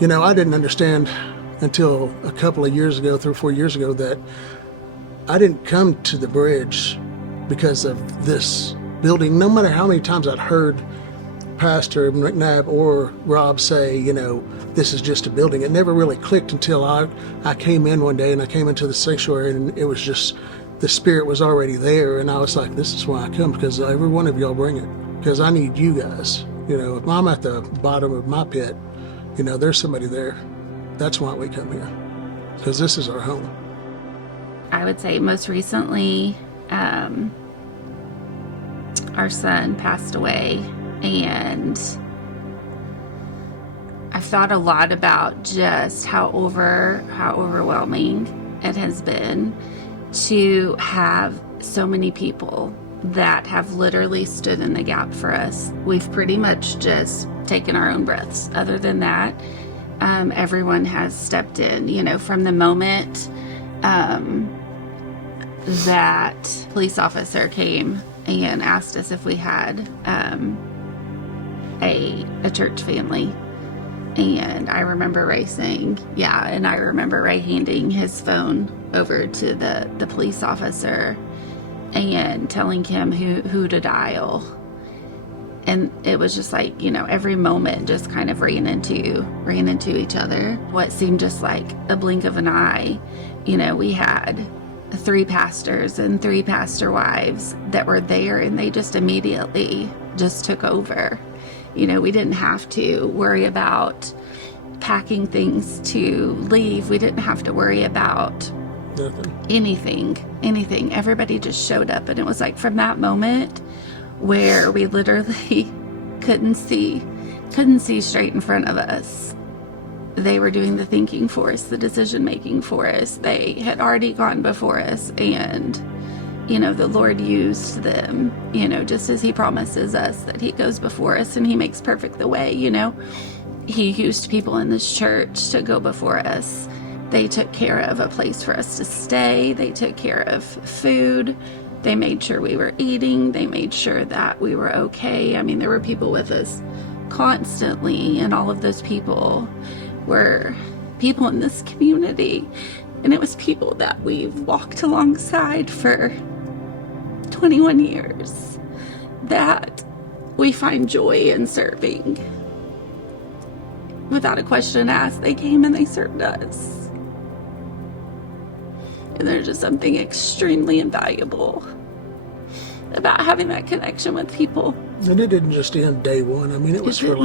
I didn't understand until a couple of years ago, 3 or 4 years ago, that I didn't come to the bridge because of this building. No matter how many times I'd heard Pastor McNabb or Rob say, this is just a building, it never really clicked until I came in one day, and I came into the sanctuary, and it was just, the Spirit was already there, and I was like, this is why I come, because every one of y'all bring it, because I need you guys. If I'm at the bottom of my pit, there's somebody there. That's why we come here, because this is our home. I would say most recently, our son passed away, and I've thought a lot about just how overwhelming it has been to have so many people that have literally stood in the gap for us. We've pretty much just taken our own breaths. Other than that, everyone has stepped in, from the moment that police officer came and asked us if we had a church family. And I remember Ray saying, yeah, and I remember Ray handing his phone over to the police officer and telling him who to dial. And it was just like, every moment just kind of ran into each other. What seemed just like a blink of an eye. We had 3 pastors and 3 pastor wives that were there, and they just immediately just took over. We didn't have to worry about packing things to leave. We didn't have to worry about anything. Everybody just showed up, and it was like from that moment where we literally couldn't see straight in front of us. They were doing the thinking for us, the decision making for us. They had already gone before us, and the Lord used them, just as he promises us that he goes before us and he makes perfect the way. He used people in this church to go before us. They took care of a place for us to stay. They took care of food. They made sure we were eating. They made sure that we were okay. I mean, there were people with us constantly, and all of those people were people in this community. And it was people that we've walked alongside for 21 years that we find joy in serving. Without a question asked, they came and they served us. And there's just something extremely invaluable about having that connection with people. And it didn't just end day one. I mean, it was for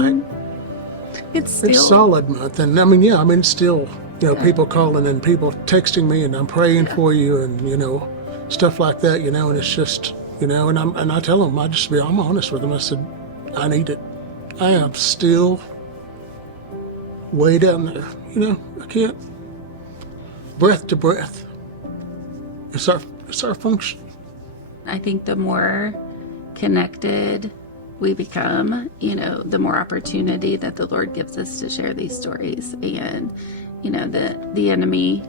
it's still, it's solid month. And still, people calling and people texting me, and I'm praying for you, and, stuff like that, and it's just, and I tell them, I'm honest with them. I said, I need it. I am still way down there. I can't, breath to breath. It's our function. I think the more connected we become, the more opportunity that the Lord gives us to share these stories. And, the enemy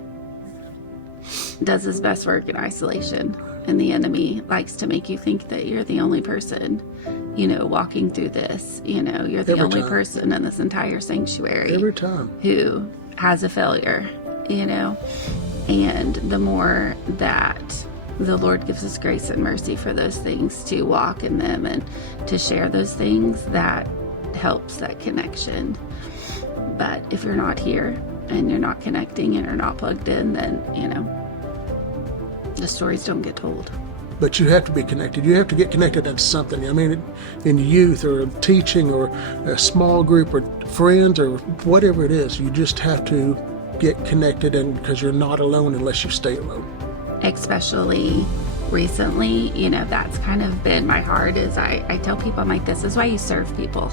does his best work in isolation. And the enemy likes to make you think that you're the only person, walking through this. You're the only person in this entire sanctuary every time who has a failure, And the more that the Lord gives us grace and mercy for those things, to walk in them and to share those things, that helps that connection. But if you're not here and you're not connecting and you're not plugged in, then, the stories don't get told. But you have to be connected. You have to get connected to something. I mean, in youth or teaching or a small group or friends or whatever it is, you just have to get connected, and because you're not alone unless you stay alone. Especially recently, that's kind of been my heart. Is I tell people, I'm like, this is why you serve people.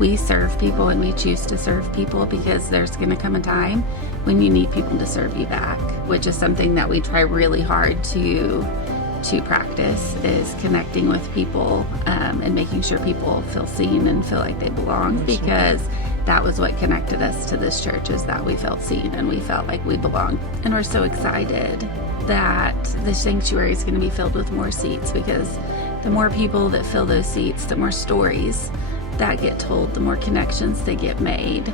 We serve people, and we choose to serve people because there's going to come a time when you need people to serve you back, which is something that we try really hard to practice, is connecting with people and making sure people feel seen and feel like they belong. Because that was what connected us to this church, is that we felt seen and we felt like we belonged. And we're so excited that the sanctuary is going to be filled with more seats, because the more people that fill those seats, the more stories that get told, the more connections that get made,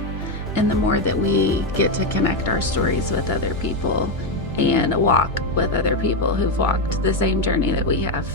And the more that we get to connect our stories with other people and walk with other people who've walked the same journey that we have,